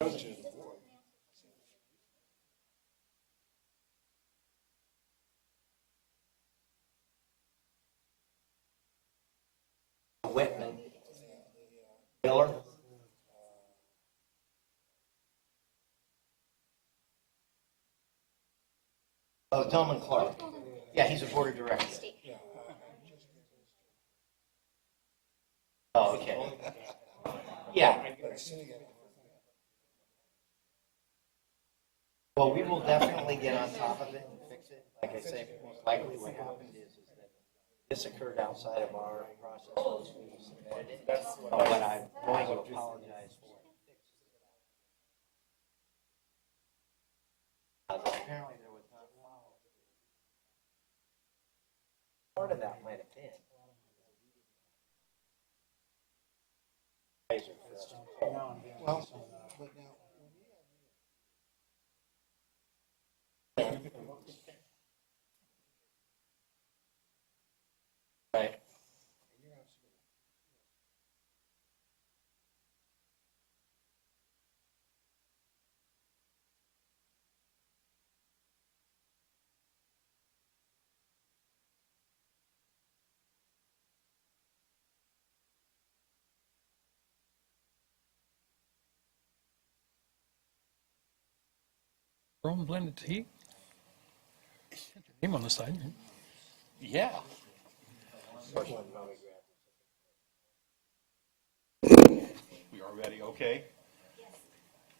Whitman. Miller. Oh, Tillman Clark. Yeah, he's a board of directors. Oh, okay. Yeah. Well, we will definitely get on top of it and fix it. Like I say, most likely what happened is that this occurred outside of our process once we submitted it. But I'm going to apologize for it. Apparently there was not followed. Part of that might have been. Well, Right. Rome blended tea? Name on the side. Yeah. We are ready, okay.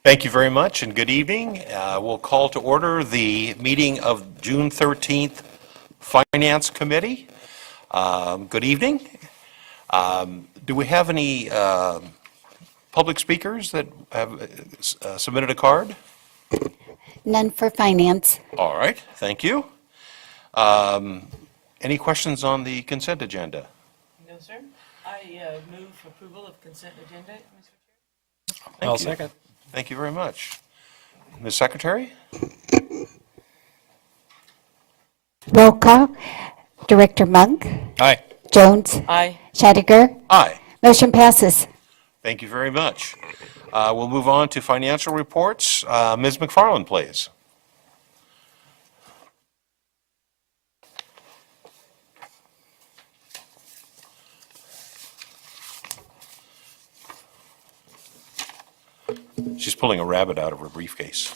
Thank you very much and good evening. We'll call to order the meeting of June 13th Finance Committee. Good evening. Do we have any public speakers that have submitted a card? None for finance. All right, thank you. Any questions on the consent agenda? No, sir. I move approval of consent agenda, Mr. Chair. Thank I'll you. second. Thank you very much. Ms. Secretary? Roll call. Director Monk, Aye. Jones, Aye. Scheidegger. Aye. Motion passes. Thank you very much. We'll move on to financial reports. Ms. McFarland, please. She's pulling a rabbit out of her briefcase.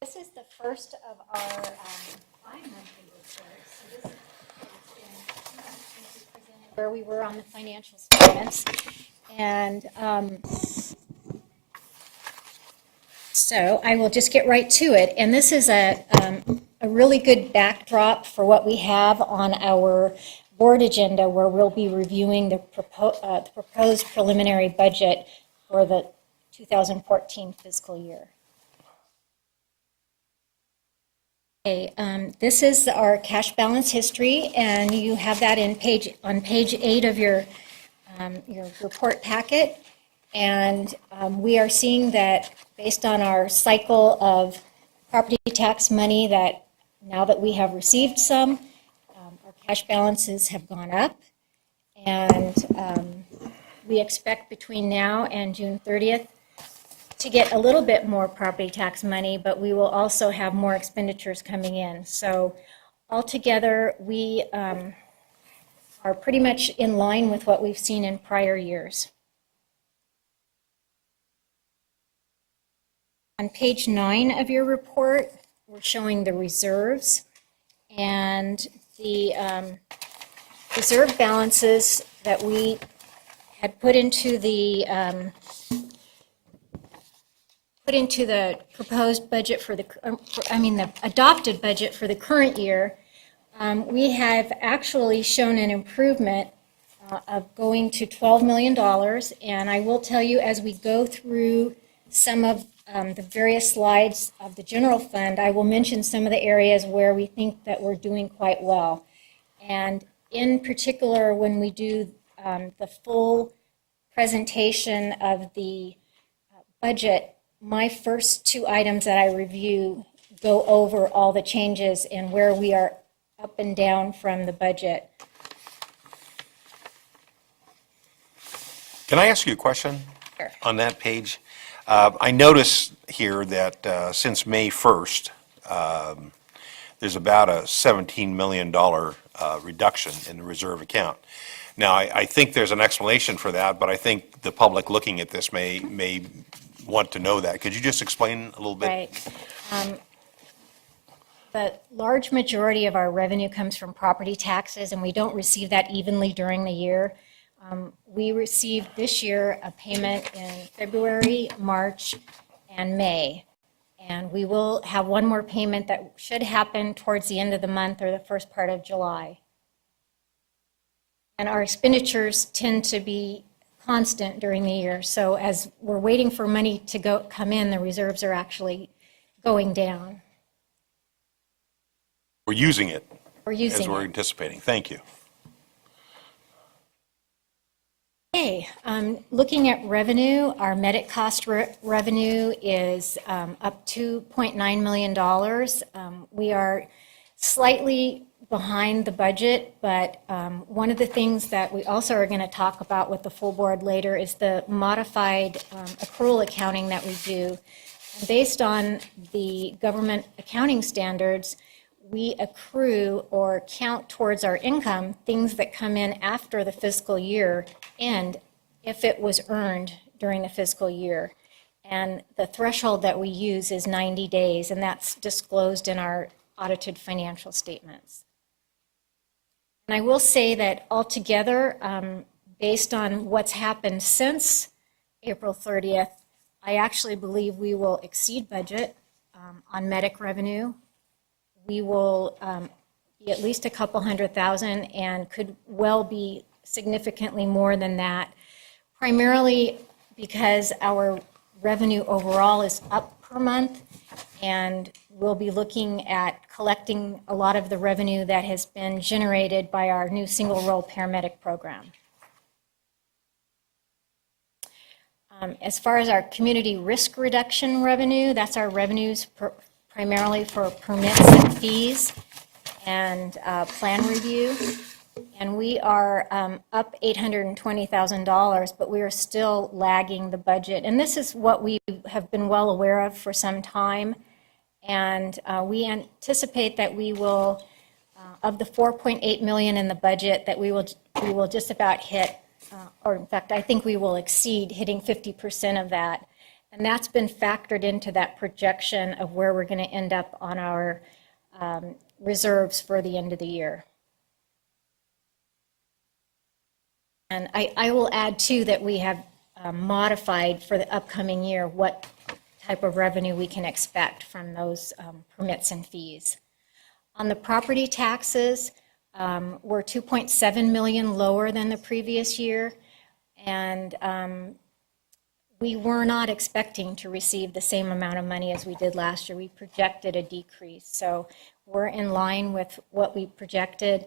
This is the first of our bi-monthly reports. So this is where we were on the financial statements. And so I will just get right to it. And this is a really good backdrop for what we have on our board agenda, where we'll be reviewing the proposed preliminary budget for the 2014 fiscal year. Okay, this is our cash balance history, and you have that on page 8 of your report packet. And we are seeing that based on our cycle of property tax money, that now that we have received some, our cash balances have gone up. And we expect between now and June 30th to get a little bit more property tax money, but we will also have more expenditures coming in. So altogether, we are pretty much in line with what we've seen in prior years. On page 9 of your report, we're showing the reserves, and the reserve balances that we had put into the proposed budget for the adopted budget for the current year. We have actually shown an improvement of going to $12 million. And I will tell you, as we go through some of the various slides of the general fund, I will mention some of the areas where we think that we're doing quite well. And in particular, when we do the full presentation of the budget, my first two items that I review go over all the changes and where we are up and down from the budget. Can I ask you a question? Sure. On that page? I notice here that since May 1st, there's about a $17 million reduction in the reserve account. Now, I think there's an explanation for that, but I think the public looking at this may want to know that. Could you just explain a little bit? Right. The large majority of our revenue comes from property taxes, and we don't receive that evenly during the year. We received this year a payment in February, March, and May. And we will have one more payment that should happen towards the end of the month or the first part of July. And our expenditures tend to be constant during the year. So as we're waiting for money to come in, the reserves are actually going down. We're using it We're as using we're it. anticipating. Thank you. Okay, looking at revenue, our medic cost revenue is up $2.9 million. We are slightly behind the budget, but one of the things that we also are going to talk about with the full board later is the modified accrual accounting that we do. Based on the government accounting standards, we accrue or count towards our income things that come in after the fiscal year end if it was earned during the fiscal year. And the threshold that we use is 90 days, and that's disclosed in our audited financial statements. And I will say that altogether, based on what's happened since April 30th, I actually believe we will exceed budget on medic revenue. We will be at least a couple $100,000 and could well be significantly more than that, primarily because our revenue overall is up per month, and we'll be looking at collecting a lot of the revenue that has been generated by our new single role paramedic program. As far as our community risk reduction revenue, that's our revenues primarily for permits and fees and plan review. And we are up $820,000, but we are still lagging the budget. And this is what we have been well aware of for some time. And we anticipate that we will, of the $4.8 million in the budget, that we will just about hit, or in fact, I think we will exceed hitting 50% of that. And that's been factored into that projection of where we're going to end up on our reserves for the end of the year. And I will add, too, that we have modified for the upcoming year what type of revenue we can expect from those permits and fees. On the property taxes, we're $2.7 million lower than the previous year. And we were not expecting to receive the same amount of money as we did last year. We projected a decrease. So we're in line with what we projected.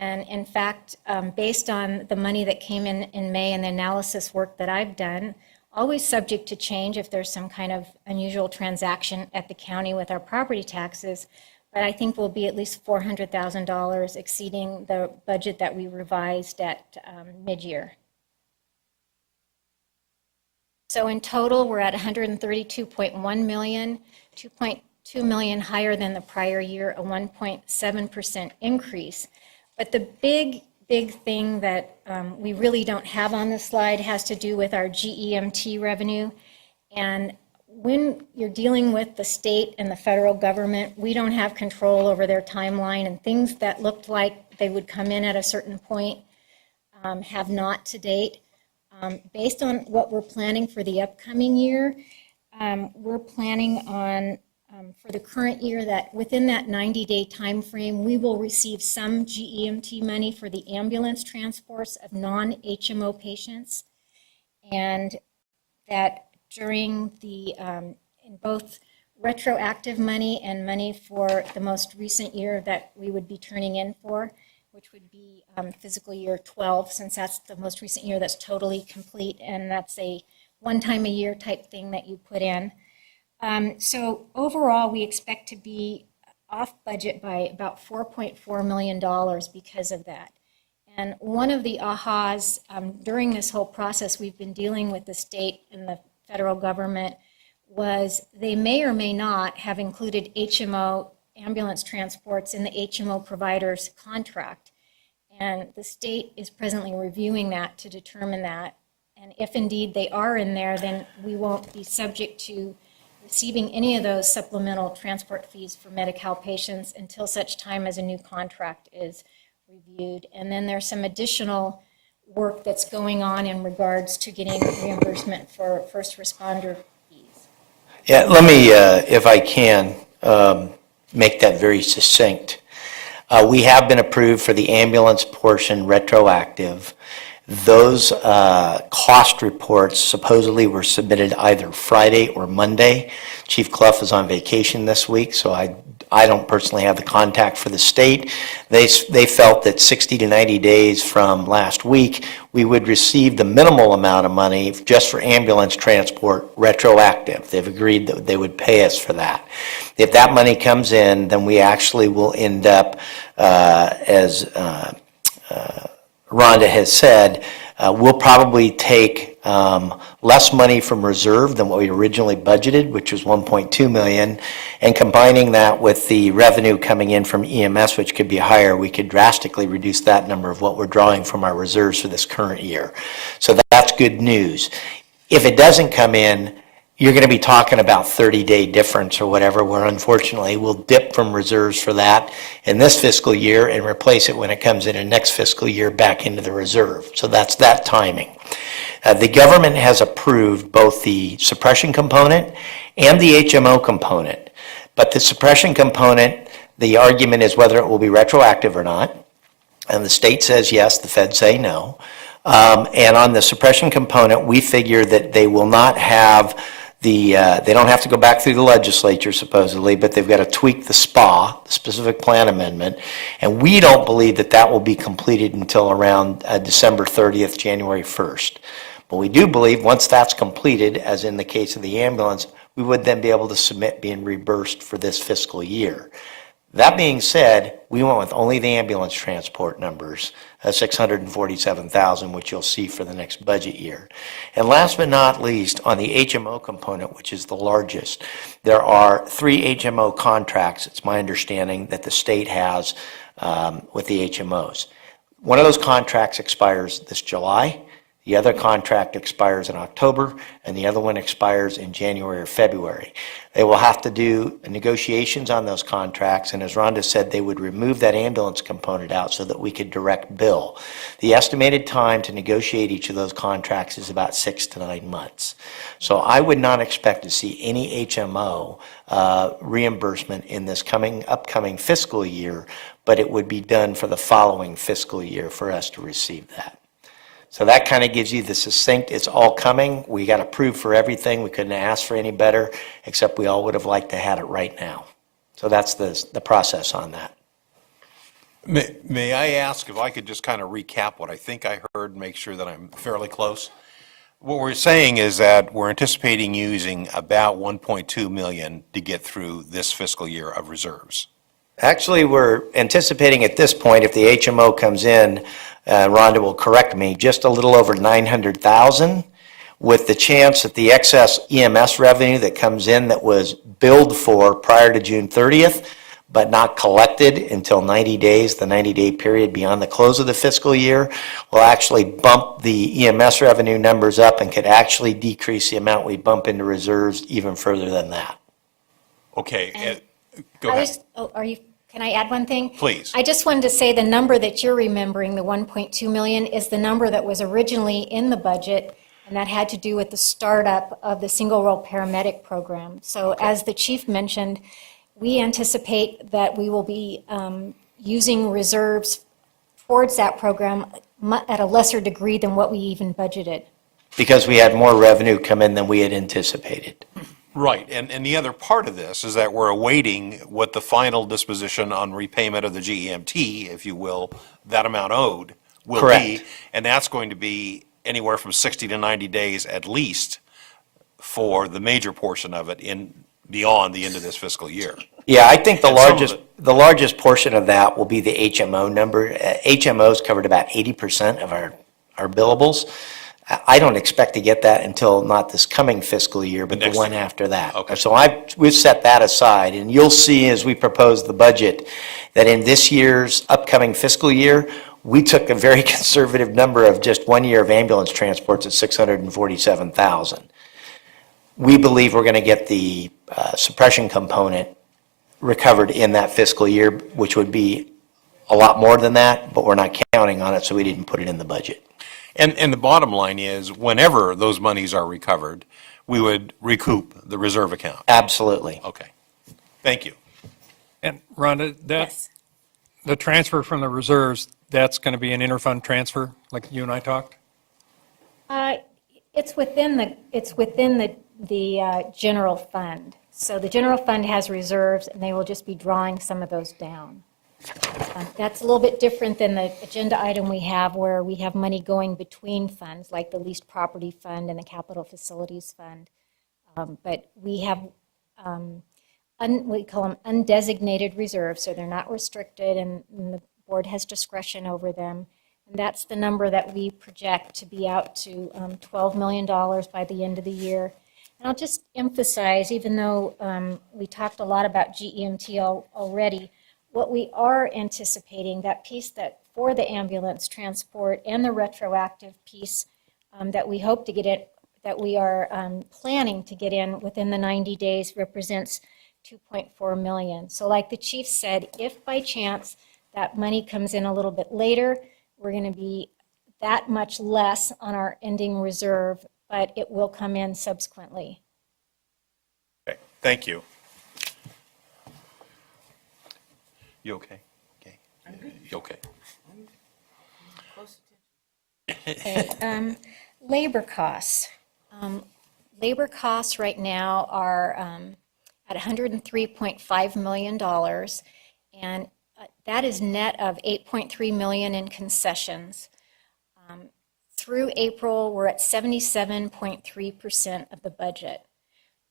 And in fact, based on the money that came in May and the analysis work that I've done, always subject to change if there's some kind of unusual transaction at the county with our property taxes, but I think we'll be at least $400,000 exceeding the budget that we revised at mid-year. So in total, we're at $132.1 million, $2.2 million higher than the prior year, a 1.7% increase. But the big thing that we really don't have on this slide has to do with our GEMT revenue. And when you're dealing with the state and the federal government, we don't have control over their timeline, and things that looked like they would come in at a certain point have not to date. Based on what we're planning for the upcoming year, we're planning on, for the current year, that within that 90-day time frame, we will receive some GEMT money for the ambulance transports of non-HMO patients, and that during the, in both retroactive money and money for the most recent year that we would be turning in for, which would be fiscal year 12, since that's the most recent year that's totally complete, and that's a one-time-a-year type thing that you put in. So overall, we expect to be off budget by about $4.4 million because of that. And one of the ahas during this whole process we've been dealing with the state and the federal government was they may or may not have included HMO ambulance transports in the HMO provider's contract. And the state is presently reviewing that to determine that. And if indeed they are in there, then we won't be subject to receiving any of those supplemental transport fees for Medi-Cal patients until such time as a new contract is reviewed. And then there's some additional work that's going on in regards to getting reimbursement for first responder fees. Yeah, let me, if I can, make that very succinct. We have been approved for the ambulance portion retroactive. Those cost reports supposedly were submitted either Friday or Monday. Chief Clough is on vacation this week, so I don't personally have the contact for the state. They felt that 60 to 90 days from last week, we would receive the minimal amount of money just for ambulance transport retroactive. They've agreed that they would pay us for that. If that money comes in, then we actually will end up, as Rhonda has said, we'll probably take less money from reserve than what we originally budgeted, which was $1.2 million, and combining that with the revenue coming in from EMS, which could be higher, we could drastically reduce that number of what we're drawing from our reserves for this current year. So that's good news. If it doesn't come in, you're going to be talking about 30-day difference or whatever, where unfortunately we'll dip from reserves for that in this fiscal year and replace it when it comes in next fiscal year back into the reserve. So that's that timing. The government has approved both the suppression component and the HMO component. But the suppression component, the argument is whether it will be retroactive or not. And the state says yes, the feds say no. And on the suppression component, we figure that they will not have they don't have to go back through the legislature supposedly, but they've got to tweak the SPA, the Specific Plan Amendment, and we don't believe that that will be completed until around December 30th, January 1st. But we do believe once that's completed, as in the case of the ambulance, we would then be able to submit being reimbursed for this fiscal year. That being said, we went with only the ambulance transport numbers, 647,000, which you'll see for the next budget year. And last but not least, on the HMO component, which is the largest, there are 3 HMO contracts, it's my understanding, that the state has with the HMOs. One of those contracts expires this July. The other contract expires in October, and the other one expires in January or February. They will have to do negotiations on those contracts, and as Rhonda said, they would remove that ambulance component out so that we could direct bill. The estimated time to negotiate each of those contracts is about 6 to 9 months. So I would not expect to see any HMO reimbursement in this upcoming fiscal year, but it would be done for the following fiscal year for us to receive that. So that kind of gives you the succinct, it's all coming. We got approved for everything. We couldn't ask for any better, except we all would have liked to have it right now. So that's the process on that. May I ask if I could just kind of recap what I think I heard, make sure that I'm fairly close? What we're saying is that we're anticipating using about 1.2 million to get through this fiscal year of reserves. Actually, we're anticipating at this point, if the HMO comes in, Rhonda will correct me, just a little over 900,000, with the chance that the excess EMS revenue that comes in that was billed for prior to June 30th, but not collected until 90 days, the 90-day period beyond the close of the fiscal year, will actually bump the EMS revenue numbers up and could actually decrease the amount we bump into reserves even further than that. Okay, go ahead. Can I add one thing? Please. I just wanted to say the number that you're remembering, the 1.2 million, is the number that was originally in the budget, and that had to do with the startup of the single-role paramedic program. So as the chief mentioned, we anticipate that we will be using reserves towards that program at a lesser degree than what we even budgeted. Because we had more revenue come in than we had anticipated. Right, and the other part of this is that we're awaiting what the final disposition on repayment of the GEMT, if you will, that amount owed will be. Correct. And that's going to be anywhere from 60 to 90 days at least for the major portion of it in, beyond the end of this fiscal year. Yeah, I think And some of the largest portion of that will be the HMO number. HMO's covered about 80% of our billables. I don't expect to get that until not this coming fiscal year, but the next one year. after that. Okay. So we've set that aside, and you'll see as we propose the budget that in this year's upcoming fiscal year, we took a very conservative number of just 1 year of ambulance transports at 647,000. We believe we're going to get the suppression component recovered in that fiscal year, which would be a lot more than that, but we're not counting on it, so we didn't put it in the budget. And the bottom line is, whenever those monies are recovered, we would recoup the reserve account. Absolutely. Okay. Thank you. And Rhonda, Yes. the transfer from the reserves, that's going to be an interfund transfer, like you and I talked? It's within the general fund. So the general fund has reserves, and they will just be drawing some of those down. That's a little bit different than the agenda item we have, where we have money going between funds, like the leased property fund and the capital facilities fund. But we have, we call them undesignated reserves, so they're not restricted, and the board has discretion over them. And that's the number that we project to be out to $12 million by the end of the year. And I'll just emphasize, even though we talked a lot about GEMT already, what we are anticipating, that piece that for the ambulance transport and the retroactive piece that we hope to get in, that we are planning to get in within the 90 days, represents 2.4 million. So like the chief said, if by chance that money comes in a little bit later, we're going to be that much less on our ending reserve, but it will come in subsequently. Okay. Thank you. You okay? Okay. You okay? Close attention. Okay, labor costs. Labor costs right now are at $103.5 million, and that is net of $8.3 million in concessions. Through April, we're at 77.3% of the budget.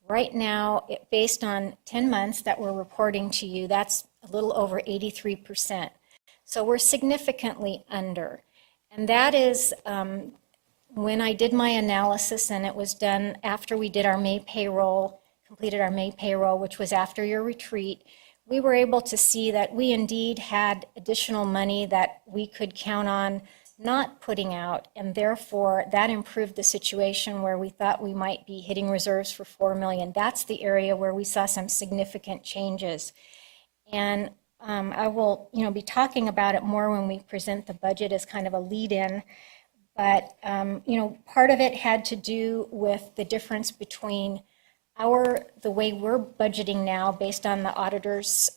Right now, based on 10 months that we're reporting to you, that's a little over 83%. So we're significantly under. And that is, when I did my analysis, and it was done after we did our May payroll, completed our May payroll, which was after your retreat, we were able to see that we indeed had additional money that we could count on not putting out, and therefore that improved the situation where we thought we might be hitting reserves for $4 million. That's the area where we saw some significant changes. And I will, be talking about it more when we present the budget as kind of a lead-in. But, part of it had to do with the difference between the way we're budgeting now based on the auditor's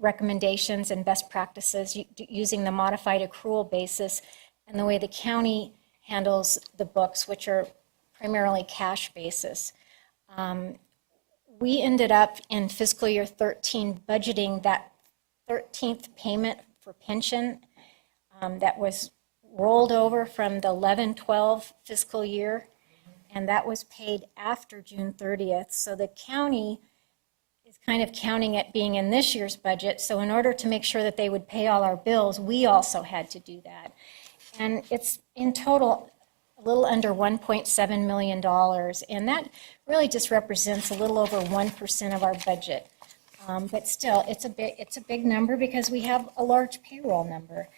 recommendations and best practices using the modified accrual basis, and the way the county handles the books, which are primarily cash basis. We ended up in fiscal year 13 budgeting that 13th payment for pension that was rolled over from the 11-12 fiscal year, and that was paid after June 30th. So the county is kind of counting it being in this year's budget. So in order to make sure that they would pay all our bills, we also had to do that. And it's in total a little under $1.7 million. And that really just represents a little over 1% of our budget. But still, it's a big number because we have a large payroll number.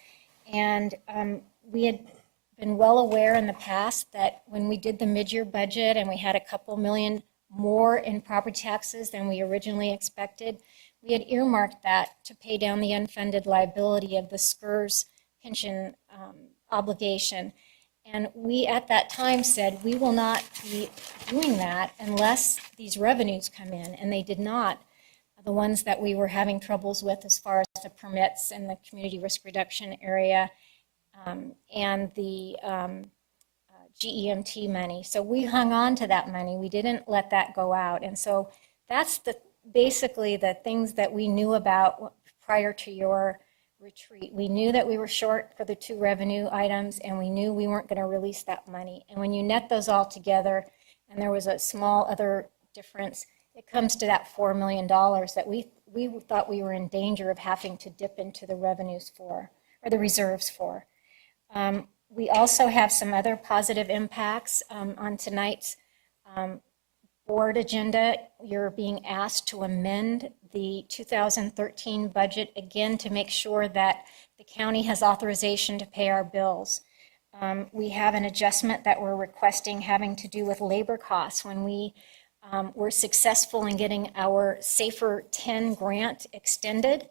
And we had been well aware in the past that when we did the mid-year budget and we had a couple million more in property taxes than we originally expected, we had earmarked that to pay down the unfunded liability of the SCRS pension obligation. And we at that time said we will not be doing that unless these revenues come in, and they did not. The ones that we were having troubles with as far as the permits in the community risk reduction area and the GEMT money. So we hung on to that money. We didn't let that go out. And so that's basically the things that we knew about prior to your retreat. We knew that we were short for the 2 revenue items, and we knew we weren't going to release that money. And when you net those all together, and there was a small other difference, it comes to that $4 million that we thought we were in danger of having to dip into the revenues for, or the reserves for. We also have some other positive impacts on tonight's board agenda. You're being asked to amend the 2013 budget again to make sure that the county has authorization to pay our bills. We have an adjustment that we're requesting having to do with labor costs. When we were successful in getting our Safer 10 grant extended,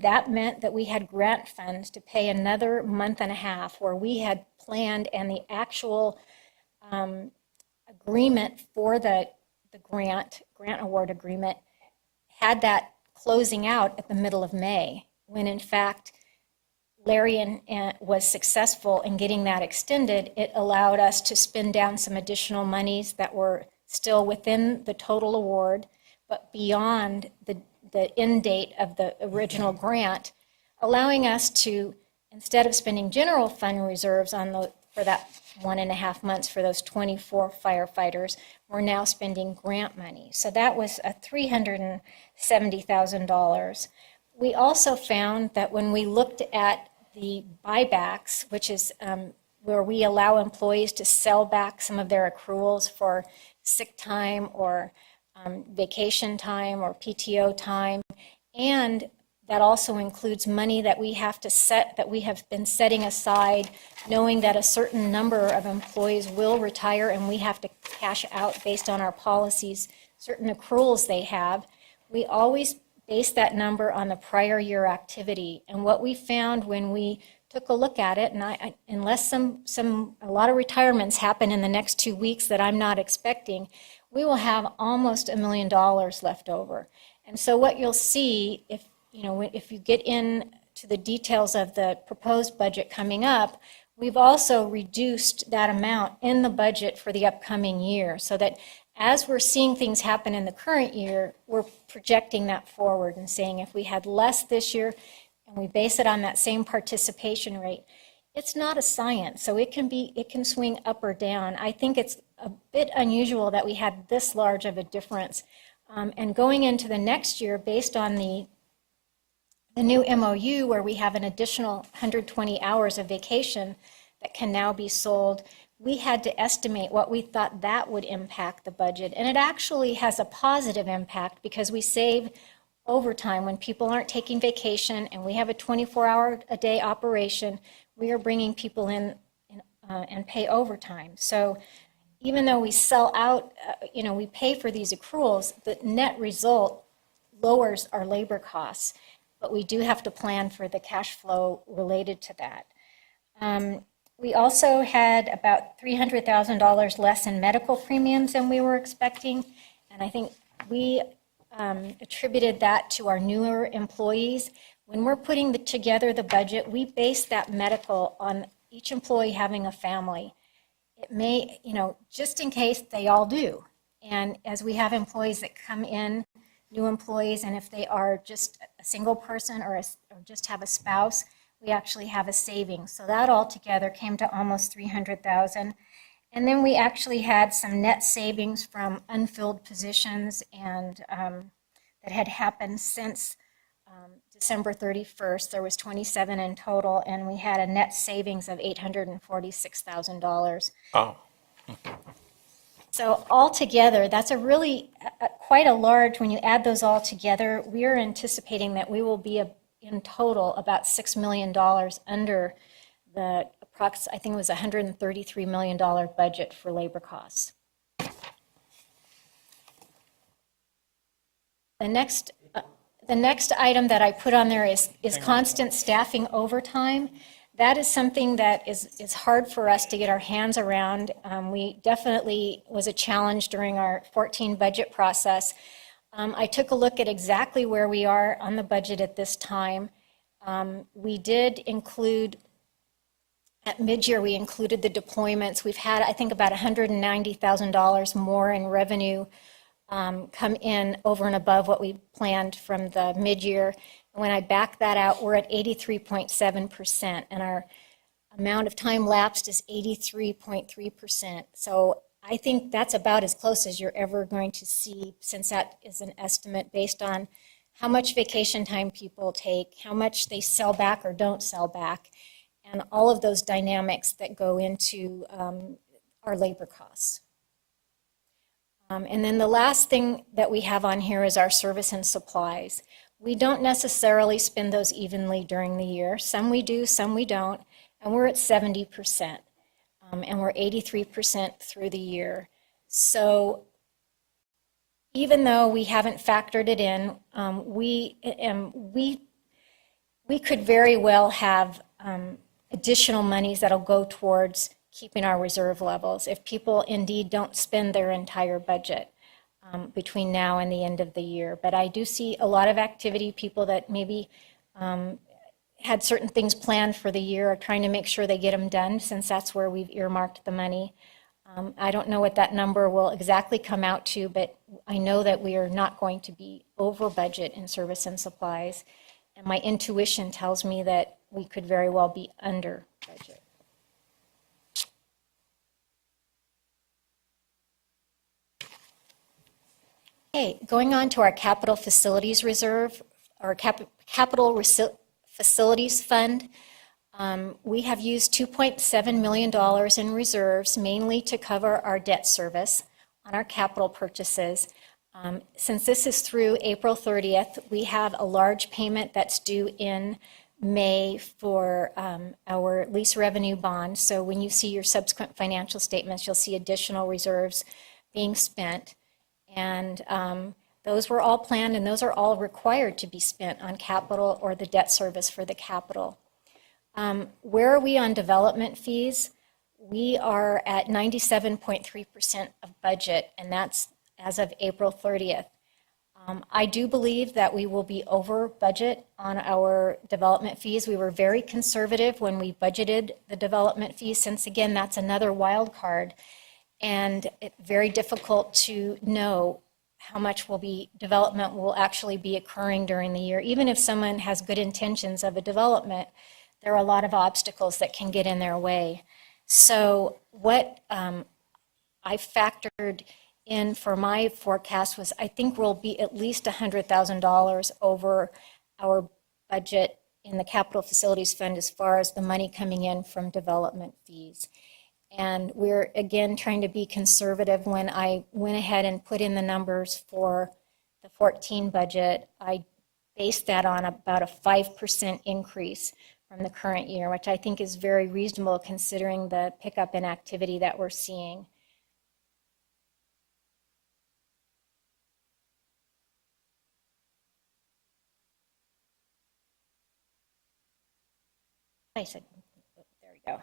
that meant that we had grant funds to pay another month and a half where we had planned, and the actual agreement for the grant award agreement had that closing out at the middle of May, when in fact Larry was successful in getting that extended. It allowed us to spend down some additional monies that were still within the total award, but beyond the end date of the original grant, allowing us to, instead of spending general fund reserves for that 1.5 months for those 24 firefighters, we're now spending grant money. So that was a $370,000. We also found that when we looked at the buybacks, which is where we allow employees to sell back some of their accruals for sick time or vacation time or PTO time, and that also includes money that we have been setting aside, knowing that a certain number of employees will retire and we have to cash out based on our policies, certain accruals they have. We always base that number on the prior year activity. And what we found when we took a look at it, and unless a lot of retirements happen in the next 2 weeks that I'm not expecting, we will have almost $1 million left over. And so what you'll see if you get into the details of the proposed budget coming up, we've also reduced that amount in the budget for the upcoming year, so that as we're seeing things happen in the current year, we're projecting that forward and saying if we had less this year and we base it on that same participation rate, it's not a science, so it can swing up or down. I think it's a bit unusual that we had this large of a difference. And going into the next year, based on the new MOU, where we have an additional 120 hours of vacation that can now be sold, we had to estimate what we thought that would impact the budget. And it actually has a positive impact because we save overtime when people aren't taking vacation and we have a 24-hour-a-day operation. We are bringing people in and pay overtime. So even though we sell out, we pay for these accruals, the net result lowers our labor costs, but we do have to plan for the cash flow related to that. We also had about $300,000 less in medical premiums than we were expecting, and I think we attributed that to our newer employees. When we're putting together the budget, we base that medical on each employee having a family. It may, just in case they all do. And as we have employees that come in, new employees, and if they are just a single person or just have a spouse, we actually have a savings. So that altogether came to almost $300,000. And then we actually had some net savings from unfilled positions and that had happened since December 31st. There was 27 in total, and we had a net savings of $846,000. Oh. So altogether, that's a really quite a large, when you add those all together, we are anticipating that we will be in total about $6 million under the I think it was $133 million budget for labor costs. The next item that I put on there is constant staffing overtime. That is something that is hard for us to get our hands around. We definitely was a challenge during our 2014 budget process. I took a look at exactly where we are on the budget at this time. We did include, at mid-year, we included the deployments. We've had, I think, about $190,000 more in revenue come in over and above what we planned from the mid-year. When I back that out, we're at 83.7%, and our amount of time lapsed is 83.3%. So I think that's about as close as you're ever going to see, since that is an estimate based on how much vacation time people take, how much they sell back or don't sell back, and all of those dynamics that go into our labor costs. And then the last thing that we have on here is our service and supplies. We don't necessarily spend those evenly during the year. Some we do, some we don't, and we're at 70%, and we're 83% through the year. So even though we haven't factored it in, we could very well have additional monies that'll go towards keeping our reserve levels if people indeed don't spend their entire budget between now and the end of the year. But I do see a lot of activity, people that maybe had certain things planned for the year are trying to make sure they get them done, since that's where we've earmarked the money. I don't know what that number will exactly come out to, but I know that we are not going to be over budget in service and supplies. And my intuition tells me that we could very well be under budget. Okay, going on to our capital facilities reserve, our capital facilities fund. We have used $2.7 million in reserves, mainly to cover our debt service on our capital purchases. Since this is through April 30th, we have a large payment that's due in May for our lease revenue bond. So when you see your subsequent financial statements, you'll see additional reserves being spent. And those were all planned, and those are all required to be spent on capital or the debt service for the capital. Where are we on development fees? We are at 97.3% of budget, and that's as of April 30th. I do believe that we will be over budget on our development fees. We were very conservative when we budgeted the development fees, since again, that's another wild card, and it's very difficult to know how much development will actually be occurring during the year. Even if someone has good intentions of a development, there are a lot of obstacles that can get in their way. So what I factored in for my forecast was, I think we'll be at least $100,000 over our budget in the capital facilities fund as far as the money coming in from development fees. And we're again trying to be conservative. When I went ahead and put in the numbers for the 14 budget, I based that on about a 5% increase from the current year, which I think is very reasonable considering the pickup in activity that we're seeing. I said, there we go.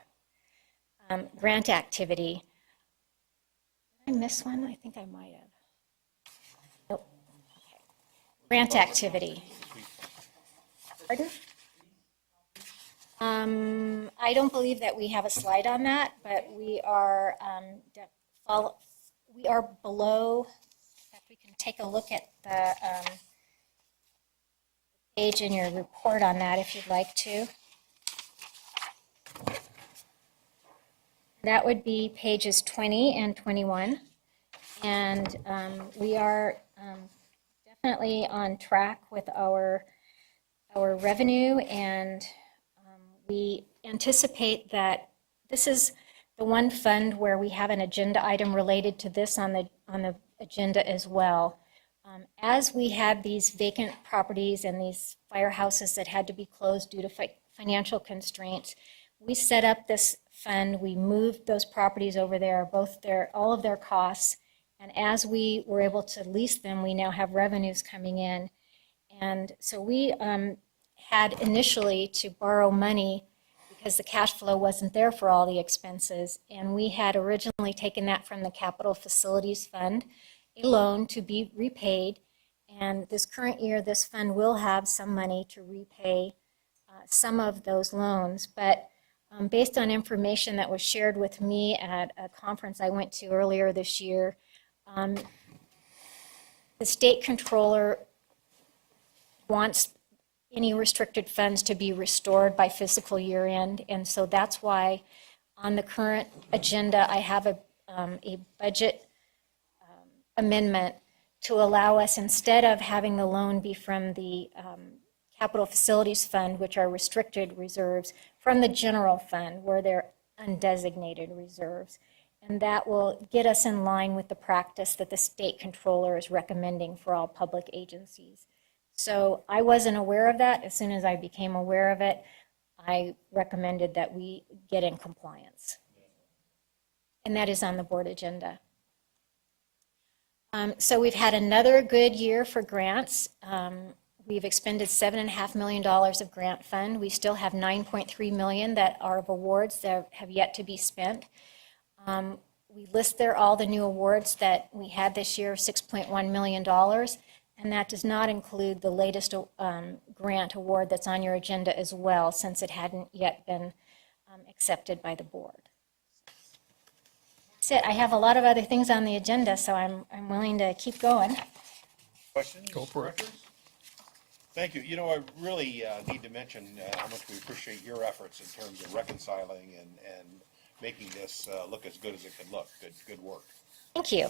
Grant activity. Did I miss one? I think I might have. Nope. Okay. Grant activity. Pardon? I don't believe that we have a slide on that, but we are below. If we can take a look at the page in your report on that, if you'd like to. That would be pages 20 and 21. And we are definitely on track with our revenue, and we anticipate that this is the one fund where we have an agenda item related to this on the agenda as well. As we had these vacant properties and these firehouses that had to be closed due to financial constraints, we set up this fund. We moved those properties over there, all of their costs, and as we were able to lease them, we now have revenues coming in. And so we had initially to borrow money because the cash flow wasn't there for all the expenses, and we had originally taken that from the capital facilities fund, a loan to be repaid, and this current year this fund will have some money to repay some of those loans. But based on information that was shared with me at a conference I went to earlier this year, the state controller wants any restricted funds to be restored by fiscal year end. And so that's why on the current agenda, I have a budget amendment to allow us, instead of having the loan be from the Capital Facilities Fund, which are restricted reserves, from the general fund where they're undesignated reserves. And that will get us in line with the practice that the state controller is recommending for all public agencies. So I wasn't aware of that. As soon as I became aware of it, I recommended that we get in compliance. And that is on the board agenda. So we've had another good year for grants. We've expended $7.5 million of grant fund. We still have $9.3 million that are of awards that have yet to be spent. We list there all the new awards that we had this year, $6.1 million, and that does not include the latest grant award that's on your agenda as well, since it hadn't yet been accepted by the board. That's it. I have a lot of other things on the agenda, so I'm willing to keep going. Questions? Go for it. Directors? Thank you. You know, I really need to mention how much we appreciate your efforts in terms of reconciling and making this look as good as it can look. Good work. Thank you.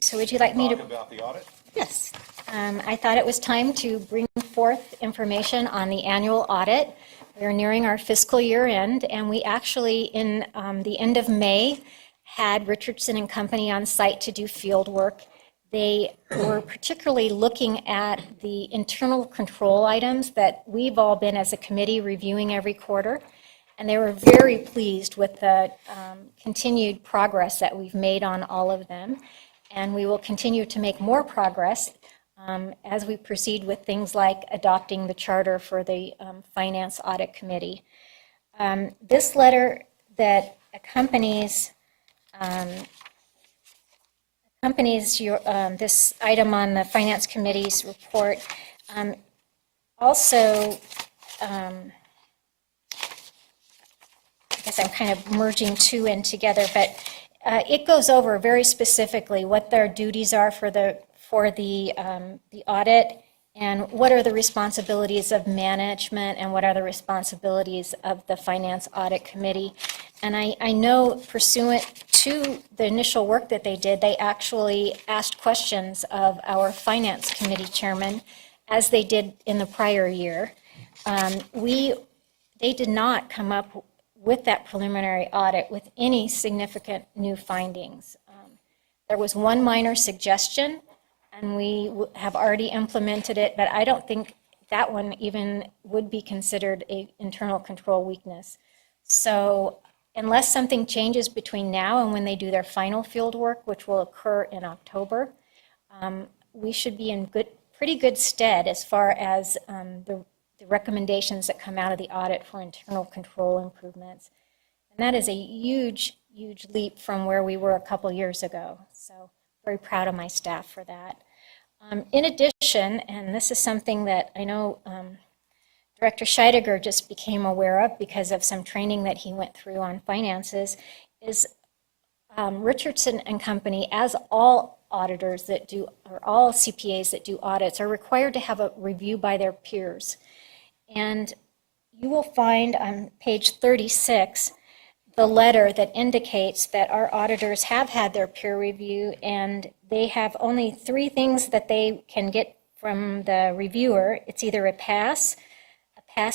So would you like me to? Talk about the audit? Yes. I thought it was time to bring forth information on the annual audit. We're nearing our fiscal year end, and we actually, in the end of May, had Richardson and Company on site to do field work. They were particularly looking at the internal control items that we've all been, as a committee, reviewing every quarter. And they were very pleased with the continued progress that we've made on all of them. And we will continue to make more progress as we proceed with things like adopting the charter for the Finance Audit Committee. This letter that accompanies this item on the Finance Committee's report also, I guess I'm kind of merging two in together, but it goes over very specifically what their duties are for the audit, and what are the responsibilities of management, and what are the responsibilities of the Finance Audit Committee. And I know, pursuant to the initial work that they did, they actually asked questions of our Finance Committee chairman, as they did in the prior year. They did not come up with that preliminary audit with any significant new findings. There was one minor suggestion, and we have already implemented it, but I don't think that one even would be considered an internal control weakness. So unless something changes between now and when they do their final field work, which will occur in October, we should be in pretty good stead as far as the recommendations that come out of the audit for internal control improvements. And that is a huge, huge leap from where we were a couple years ago. So very proud of my staff for that. In addition, and this is something that I know Director Scheidegger just became aware of because of some training that he went through on finances, is Richardson and Company, as all auditors that do, or all CPAs that do audits, are required to have a review by their peers. And you will find on page 36 the letter that indicates that our auditors have had their peer review, and they have only 3 things that they can get from the reviewer. It's either a pass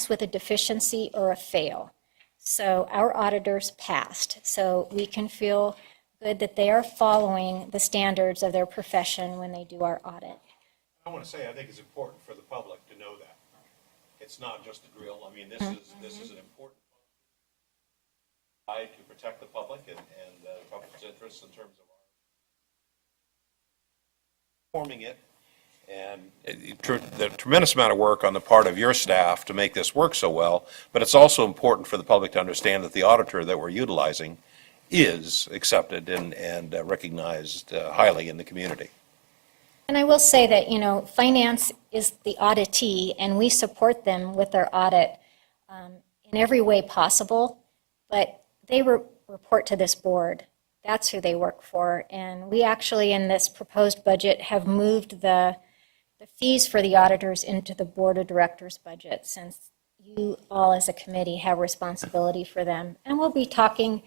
with a deficiency, or a fail. So our auditors passed. So we can feel good that they are following the standards of their profession when they do our audit. I want to say, I think it's important for the public to know that. It's not just a drill. I mean, this is an important guide to protect the public and the public's interests in terms of forming it. And the tremendous amount of work on the part of your staff to make this work so well, but it's also important for the public to understand that the auditor that we're utilizing is accepted and recognized highly in the community. And I will say that, finance is the auditee, and we support them with their audit in every way possible, but they report to this board. That's who they work for. And we actually, in this proposed budget, have moved the fees for the auditors into the board of directors budget, since you all as a committee have responsibility for them. And we'll be talking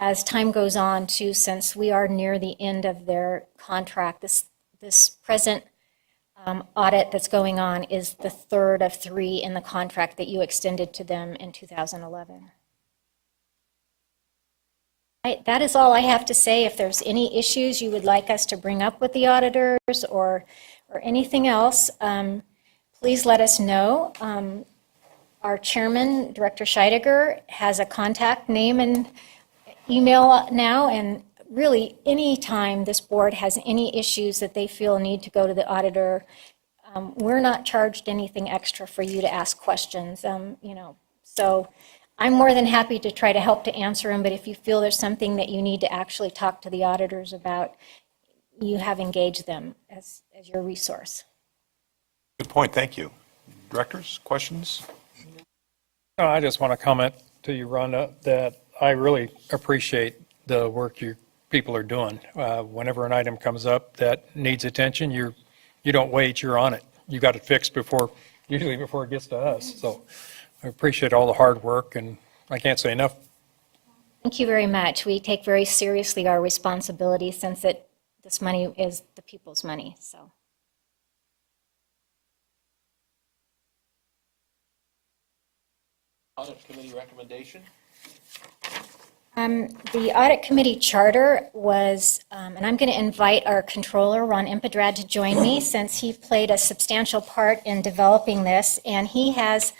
as time goes on too, since we are near the end of their contract. This present audit that's going on is the third of 3 in the contract that you extended to them in 2011. That is all I have to say. If there's any issues you would like us to bring up with the auditors or anything else, please let us know. Our chairman, Director Scheidegger, has a contact name and email now, and really anytime this board has any issues that they feel need to go to the auditor, we're not charged anything extra for you to ask questions, so I'm more than happy to try to help to answer them, but if you feel there's something that you need to actually talk to the auditors about, you have engaged them as your resource. Good point, thank you. Directors, questions? No, I just want to comment to you, Rhonda, that I really appreciate the work you people are doing. Whenever an item comes up that needs attention, you don't wait, you're on it. You got it fixed usually before it gets to us. So I appreciate all the hard work, and I can't say enough. Thank you very much. We take very seriously our responsibility, since this money is the people's money, so. Audit committee recommendation? The audit committee charter was, and I'm going to invite our controller, Ron Impedrad, to join me, since he played a substantial part in developing this, and he has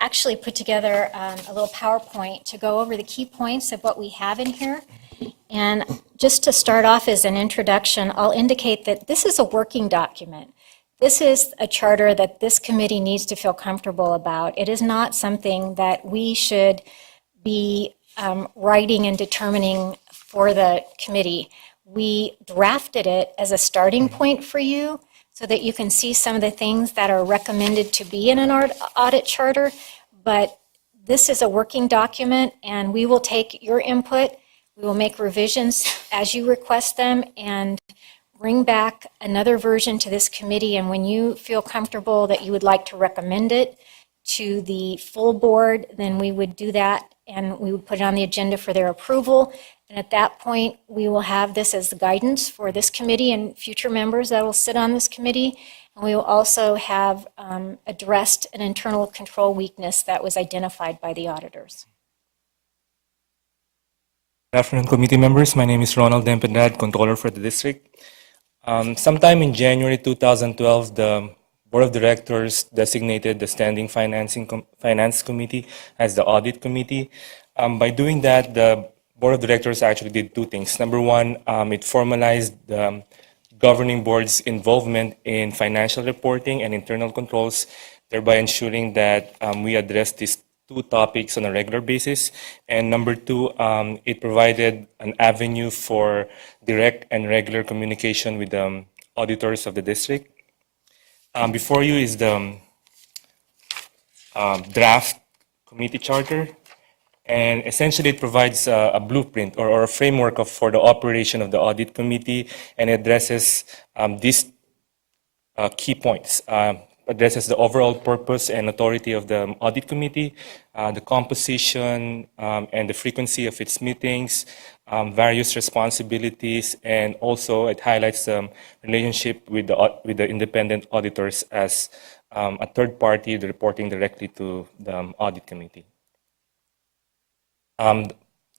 actually put together a little PowerPoint to go over the key points of what we have in here. And just to start off as an introduction, I'll indicate that this is a working document. This is a charter that this committee needs to feel comfortable about. It is not something that we should be writing and determining for the committee. We drafted it as a starting point for you so that you can see some of the things that are recommended to be in an audit charter, but this is a working document, and we will take your input. We will make revisions as you request them and bring back another version to this committee, and when you feel comfortable that you would like to recommend it to the full board, then we would do that, and we would put it on the agenda for their approval. And at that point, we will have this as the guidance for this committee and future members that will sit on this committee. And we will also have addressed an internal control weakness that was identified by the auditors. Good afternoon, committee members. My name is Ronald Dempedad, controller for the district. Sometime in January 2012, the Board of Directors designated the Standing Finance Committee as the Audit Committee. By doing that, the Board of Directors actually did 2 things. Number one, it formalized the governing board's involvement in financial reporting and internal controls, thereby ensuring that we address these 2 topics on a regular basis. And number 2, it provided an avenue for direct and regular communication with the auditors of the district. Before you is the draft committee charter, and essentially it provides a blueprint or a framework for the operation of the audit committee, and addresses these key points. Addresses the overall purpose and authority of the audit committee, the composition and the frequency of its meetings, various responsibilities, and also it highlights the relationship with the independent auditors as a third party reporting directly to the audit committee.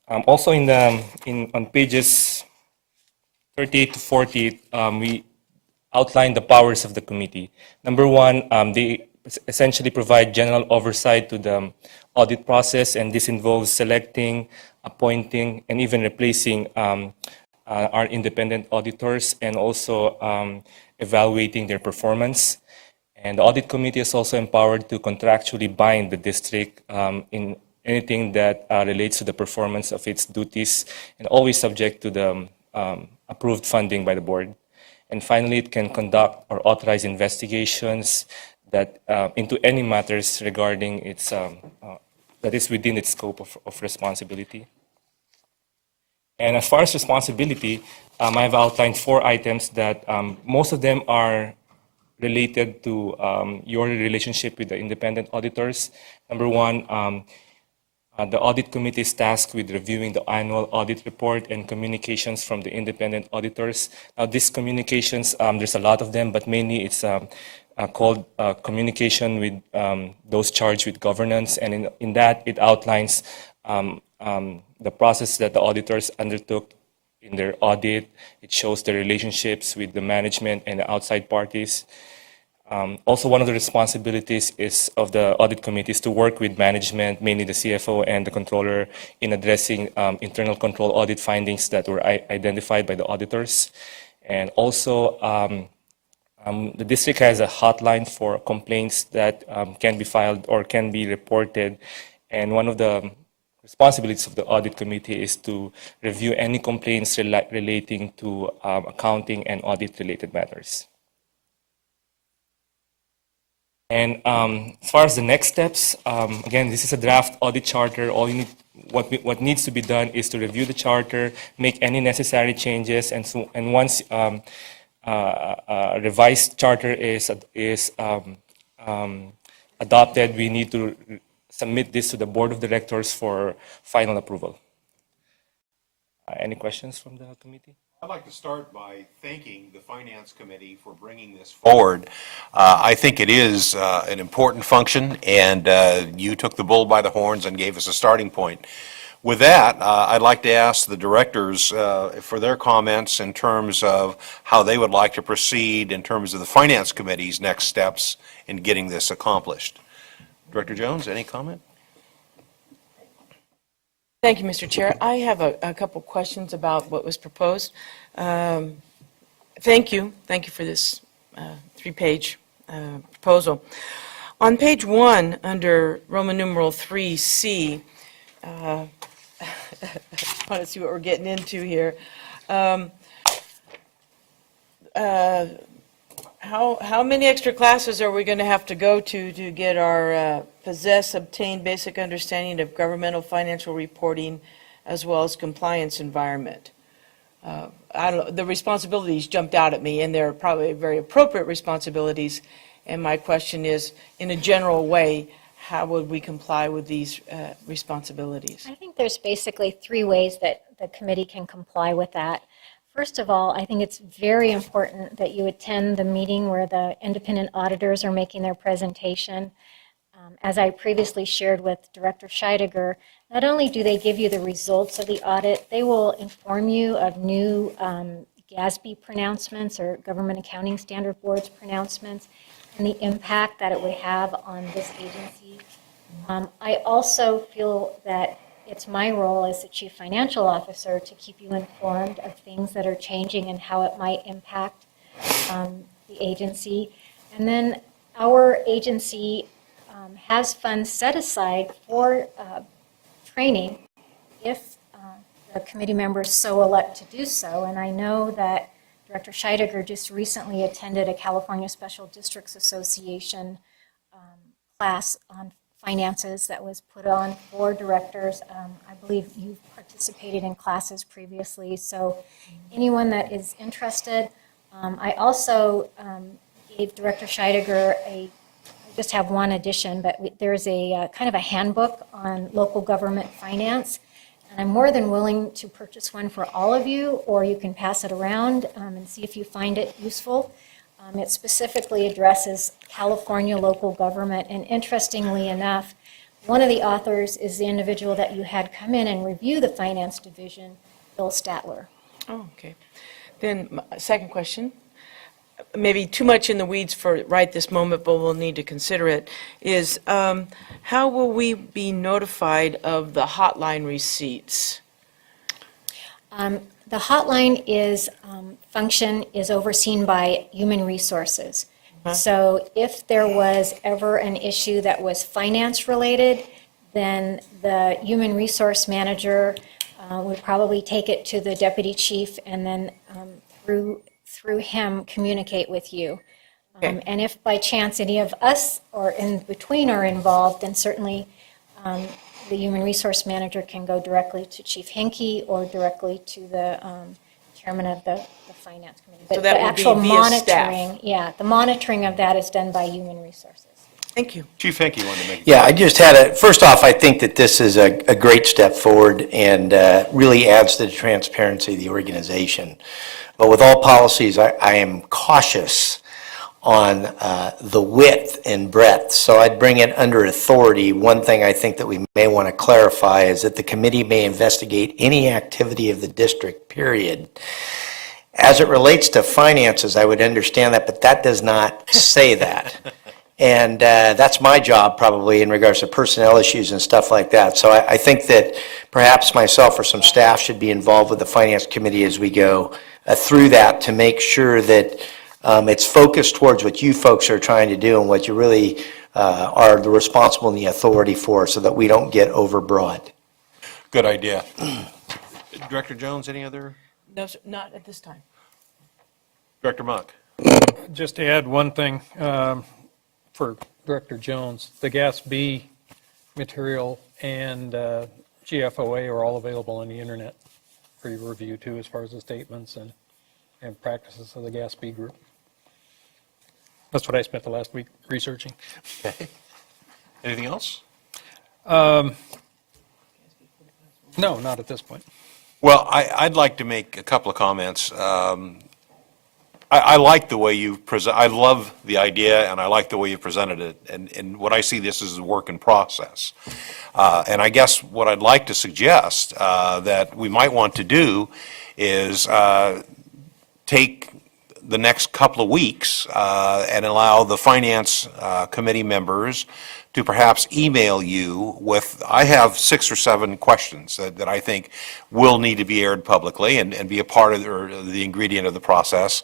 Also on pages 38 to 40, we outline the powers of the committee. Number one, they essentially provide general oversight to the audit process, and this involves selecting, appointing, and even replacing our independent auditors, and also evaluating their performance. And the audit committee is also empowered to contractually bind the district in anything that relates to the performance of its duties, and always subject to the approved funding by the board. And finally, it can conduct or authorize investigations that into any matters regarding its that is within its scope of responsibility. And as far as responsibility, I have outlined 4 items that most of them are related to your relationship with the independent auditors. Number one, the audit committee is tasked with reviewing the annual audit report and communications from the independent auditors. Now, these communications, there's a lot of them, but mainly it's called communication with those charged with governance. And in that, it outlines the process that the auditors undertook in their audit. It shows the relationships with the management and the outside parties. Also, one of the responsibilities of the audit committee is to work with management, mainly the CFO and the controller, in addressing internal control audit findings that were identified by the auditors. And also, the district has a hotline for complaints that can be filed or can be reported. And one of the responsibilities of the audit committee is to review any complaints relating to accounting and audit-related matters. And as far as the next steps, again, this is a draft audit charter. All you need, what needs to be done is to review the charter, make any necessary changes, and once a revised charter is adopted, we need to submit this to the board of directors for final approval. Any questions from the committee? I'd like to start by thanking the Finance Committee for bringing this forward. I think it is an important function, and you took the bull by the horns and gave us a starting point. With that, I'd like to ask the directors for their comments in terms of how they would like to proceed in terms of the Finance Committee's next steps in getting this accomplished. Director Jones, any comment? Thank you, Mr. Chair. I have a couple questions about what was proposed. Thank you for this 3-page proposal. On page 1, under Roman numeral 3C, I want to see what we're getting into here. How many extra classes are we going to have to go to get our obtain basic understanding of governmental financial reporting as well as compliance environment? I don't know, the responsibilities jumped out at me, and they're probably very appropriate responsibilities. And my question is, in a general way, how would we comply with these responsibilities? I think there's basically 3 ways that the committee can comply with that. First of all, I think it's very important that you attend the meeting where the independent auditors are making their presentation. As I previously shared with Director Scheidegger, not only do they give you the results of the audit, they will inform you of new GASB pronouncements or Government Accounting Standard Board's pronouncements and the impact that it would have on this agency. I also feel that it's my role as the Chief Financial Officer to keep you informed of things that are changing and how it might impact the agency. And then our agency has funds set aside for training if the committee members so elect to do so. And I know that Director Scheidegger just recently attended a California Special Districts Association class on finances that was put on for directors. I believe you've participated in classes previously, so anyone that is interested. I also gave Director Scheidegger I just have one addition, but there's a kind of a handbook on local government finance, and I'm more than willing to purchase one for all of you, or you can pass it around and see if you find it useful. It specifically addresses California local government, and interestingly enough, one of the authors is the individual that you had come in and review the finance division, Bill Statler. Oh, okay. Then my second question, maybe too much in the weeds for right this moment, but we'll need to consider it, is how will we be notified of the hotline receipts? The hotline function is overseen by Human Resources. So if there was ever an issue that was finance related, then the Human Resource Manager would probably take it to the Deputy Chief and then through him communicate with you. Okay. And if by chance any of us or in between are involved, then certainly the human resource manager can go directly to Chief Henke or directly to the chairman of the finance committee. But So that the would be actual via staff. monitoring, yeah, the monitoring of that is done by human resources. Thank you. Chief Henke wanted to make. Yeah, I just first off, I think that this is a great step forward and really adds to the transparency of the organization. But with all policies, I am cautious on the width and breadth. So I'd bring it under authority. One thing I think that we may want to clarify is that the committee may investigate any activity of the district, period. As it relates to finances, I would understand that, but that does not say that. And that's my job probably in regards to personnel issues and stuff like that. So I think that perhaps myself or some staff should be involved with the finance committee as we go through that to make sure that it's focused towards what you folks are trying to do and what you really are the responsible and the authority for, so that we don't get overbroad. Good idea. Director Jones, any other? No, sir, not at this time. Director Monk? Just to add one thing for Director Jones, the Gas B material and GFOA are all available on the internet for your review too, as far as the statements and practices of the Gas B group. That's what I spent the last week researching. Anything else? No, not at this point. Well, I'd like to make a couple of comments. I like the way you present, I love the idea, and I like the way you presented it. And what I see this as a work in process. And I guess what I'd like to suggest that we might want to do is take the next couple of weeks and allow the finance committee members to perhaps email you with, I have 6 or 7 questions that I think will need to be aired publicly and be a part of the ingredient of the process.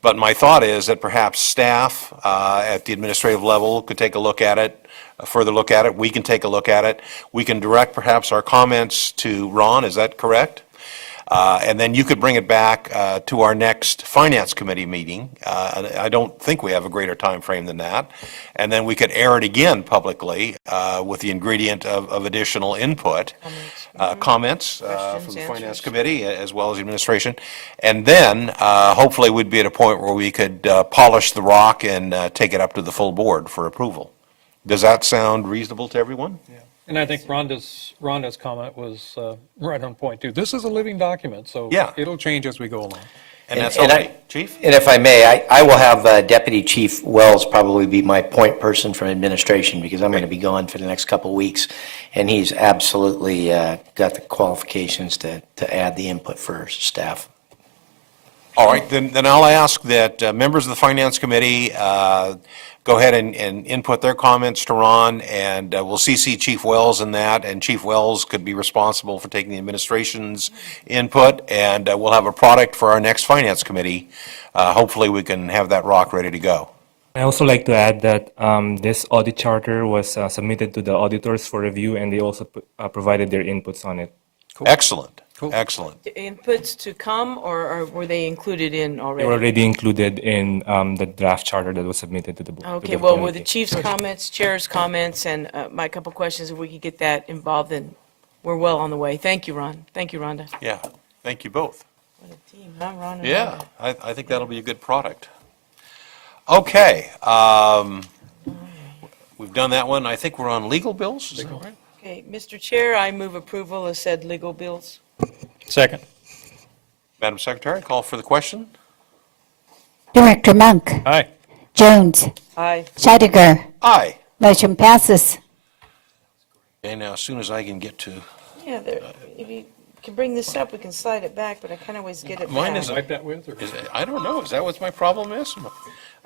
But my thought is that perhaps staff at the administrative level could take a look at it, a further look at it. We can take a look at it. We can direct perhaps our comments to Ron, is that correct? And then you could bring it back to our next Finance Committee meeting. I don't think we have a greater time frame than that. And then we could air it again publicly with the ingredient of additional input, comments from Questions, the Finance answers. Committee as well as the administration. And then hopefully we'd be at a point where we could polish the rock and take it up to the full board for approval. Does that sound reasonable to everyone? And I think Rhonda's comment was right on point too. This is a living document, so Yeah. it'll change as we go along. And that's And okay, Chief? And if I may, I will have Deputy Chief Wells probably be my point person from administration, because I'm going to be gone for the next couple of weeks. And he's absolutely got the qualifications to add the input for staff. All right, then I'll ask that members of the Finance Committee go ahead and input their comments to Ron, and we'll CC Chief Wells in that, and Chief Wells could be responsible for taking the administration's input, and we'll have a product for our next Finance Committee. Hopefully, we can have that rock ready to go. I also like to add that this audit charter was submitted to the auditors for review, and they also provided their inputs on it. Excellent, excellent. Inputs to come, or were they included in They already? were already included in the draft charter that was submitted to the board. Okay, well, with the chief's comments, chair's comments, and my couple questions, if we could get that involved, then we're well on the way. Thank you, Ron. Thank you, Rhonda. Yeah, thank you both. What a team, huh, Ron and Yeah, Rhonda? I think that'll be a good product. Okay, we've done that one. I think we're on legal bills, is that right? Okay, Mr. Chair, I move approval of said legal bills. Second. Madam Secretary, call for the question. Director Monk, Aye. Jones, Aye. Scheidegger, Aye. motion passes. Okay, now, as soon as I can get to, Yeah, if you can bring this up, we can slide it back, but I can't always get it back. Mine is Wipe that with, or? I don't know, is that what my problem is?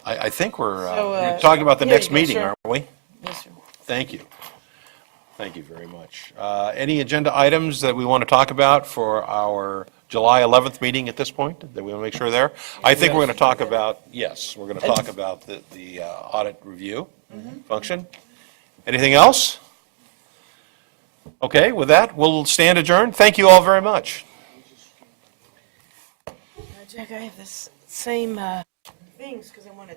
I think we're So, talking about the here next you go, meeting, sir. aren't we? Yes, sir. Thank you. Thank you very much. Any agenda items that we want to talk about for our July 11th meeting at this point, that we want to make sure are there? I think we're going to talk about, yes, we're going to talk about the audit review function. Anything else? Okay, with that, we'll stand adjourned. Thank you all very much. Jack, I have this same things, because I want to